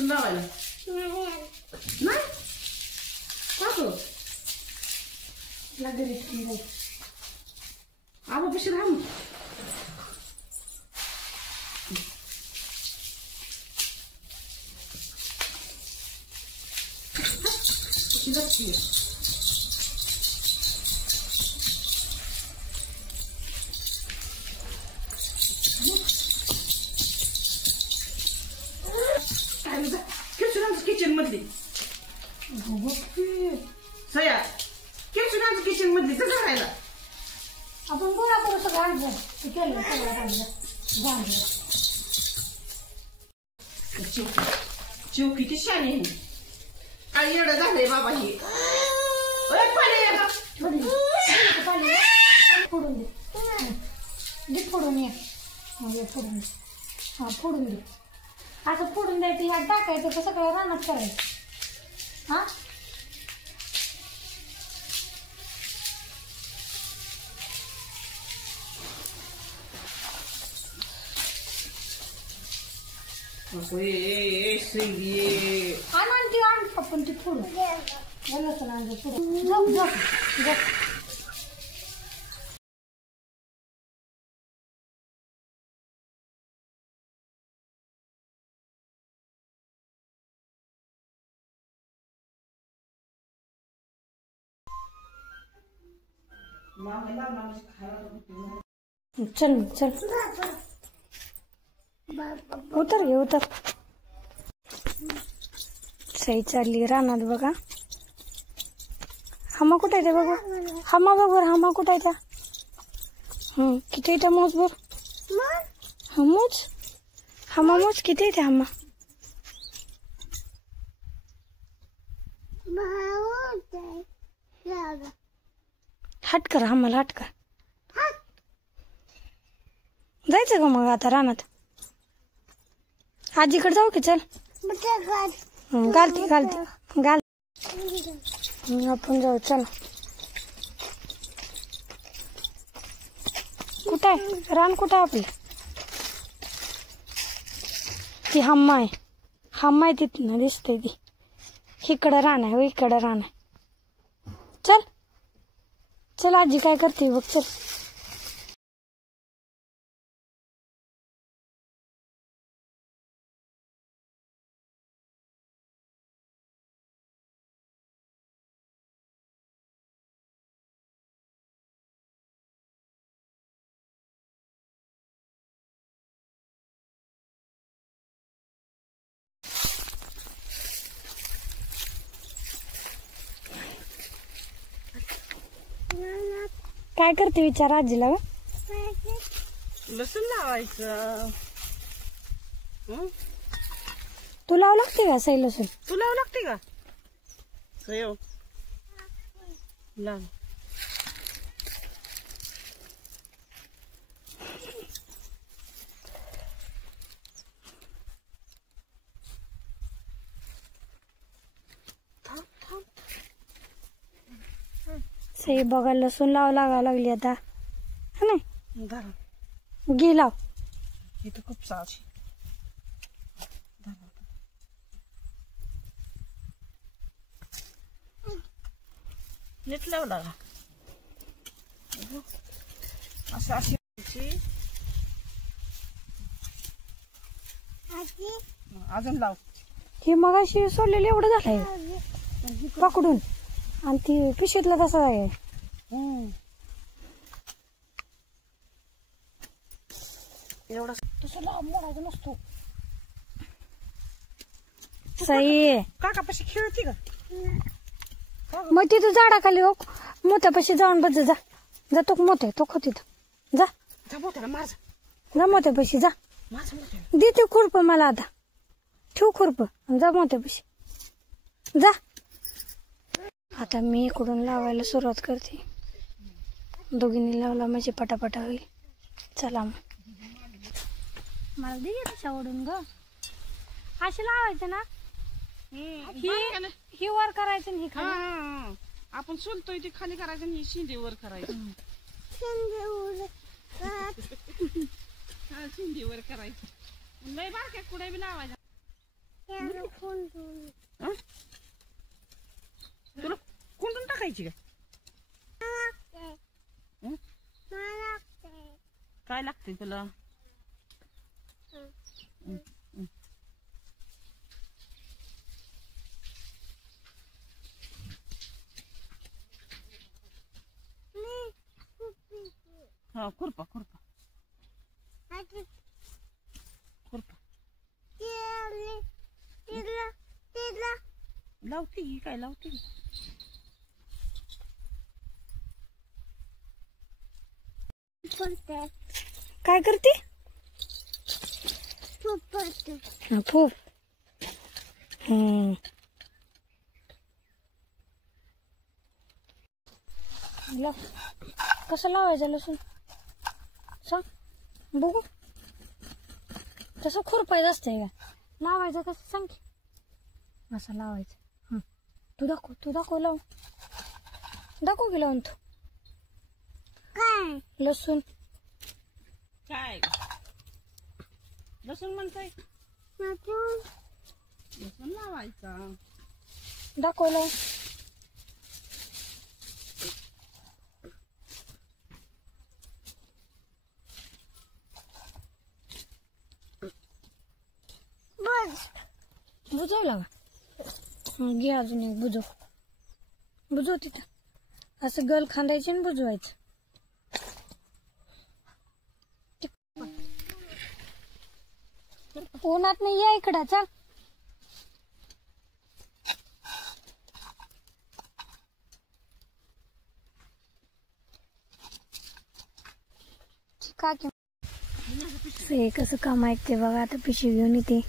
लसूण लावायला नाही का तो लागेल आबा पिशी राहा मग. किचन मधली सया किचन मधली तर करायला आपण गोळा करू सगळं आणलं ते केलं सगळं चिव किती शाने आहे काय एवढं झालंय बाबा हे फोडून दे दे फोडून ये फोडून दे हा फोडून दे असं फोडून द्यायचं ह्यात टाकायचं तर सगळं रानात करायचं हा आण आपण ती फोडून चल चल उतर घे उतर सई चालली रानात बघा हमा कुठे येते बघू हमा बघ हमा कुठे येता किती येते मोज बर मोज हमा मोज किती येते हमा हट कर हमाला हट कर जायचं का मग आता रानात आजीकडे जाऊ की चल घालती घालती घाल आपण जाऊ चल कुठं आहे रान कुठं आहे आपलं ती हम्मा आहे तिथनं दिसते ती इकडं रान आहे इकडं रान आहे चल चल आजी काय करते बघ चल काय करते विचार आजीला लसूण लावायचं तू लावू लागते का सई लसूण तू लावू लागते का सयो लाव सई बघा लसूण लावा लागा लागली आता हा नाही घे लाव इथं खूप सावशी नीट लावू लागा असं अशी अजून लाव हे मग अशी सोडलेलं एवढं झालंय पकडून आणि ती पिशवीतला तसा आहे एवढं तसं लांब मोडायचं नसतो सई काकापाशी खेळती का मग तिथं झाडाखाली हो मोत्यापाशी जाऊन बस जा जा तो मोठे तो तिथं जा जा मोठ्याला मार जा मोत्यापाशी जा माझं मोठ्या दे ते खुरप मला आता ठेव खुरप जा मोत्यापाशी जा आता मी इकडून लावायला सुरुवात करते दोघींनी लावला म्हणजे पटापटा होईल चला मग मला दे त्याच्यावडून ग अशी लावायचं ना ही वर करायचं ही खाली आपण सोलतोय ती खाली करायचं आणि ही शिंदे वर करायचं शिंदे वर करायचं लय बारक्या कुठे बी लावायचं हं? तुला कोंडून टाकायची का? हं? काय लागते तुला? हा खुरपा खुरपा खुरपा लावते ही काय लावते. काय करते? फूफ. कसं लावायचं लसूण सांग बघू. तसं खुरपायचं असतंय का? लावायचं कसं सांग की. असं लावायचं. तू दाखव लावून दाखव की लावून तू. काय लसूण? काय लसूण म्हणताय? लसूण लावायचा. दाखव लावून. बुजवला का? घे अजून एक बुजव तिथं. असं गल खांदायची आणि बुजवायचं. उन्हात नाही या इकडं चल. काकी हे कसं काम ऐकते बघा. आता पिशवी घेऊन येते.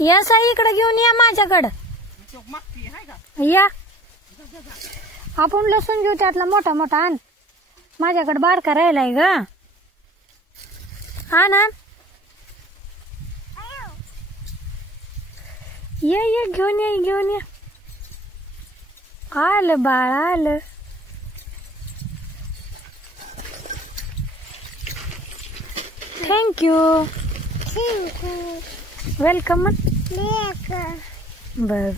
या साई इकडे घेऊन या माझ्याकडं. या आपण लसूण घेऊ. त्यातला मोठा मोठा आण. माझ्याकडे बारका राहिलाय ग. आण ये घेऊन या. आलं बाळ आलं. Thank you welcome. बर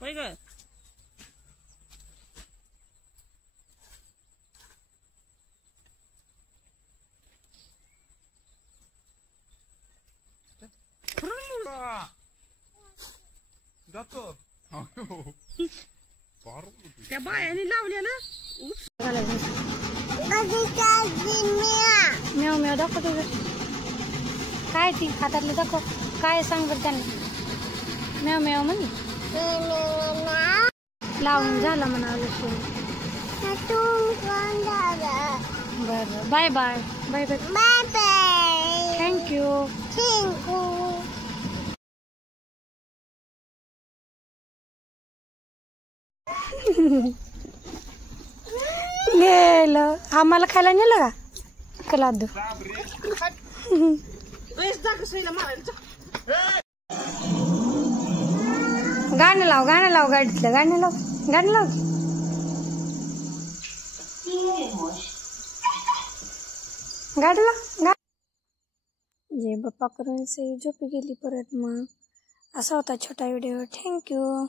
होय ग. त्या बायाने लावलेलं म्याव म्याव दाखव तुझं. काय ती हातातलं दाखव. काय सांग बरं त्यांना. म्याव म्याव म्हणे. लावून झालं म्हणा लसूण. बरं bye bye. Bye bye. Thank you. गेलं. आम्हाला खायला नेलं का लादू. गाणं लाव गाडीतलं गाणं लाव. गाडी लाव. जे बाप्पा करून झोपी गेली परत. मग असा होता छोटा व्हिडिओ. थँक्यू.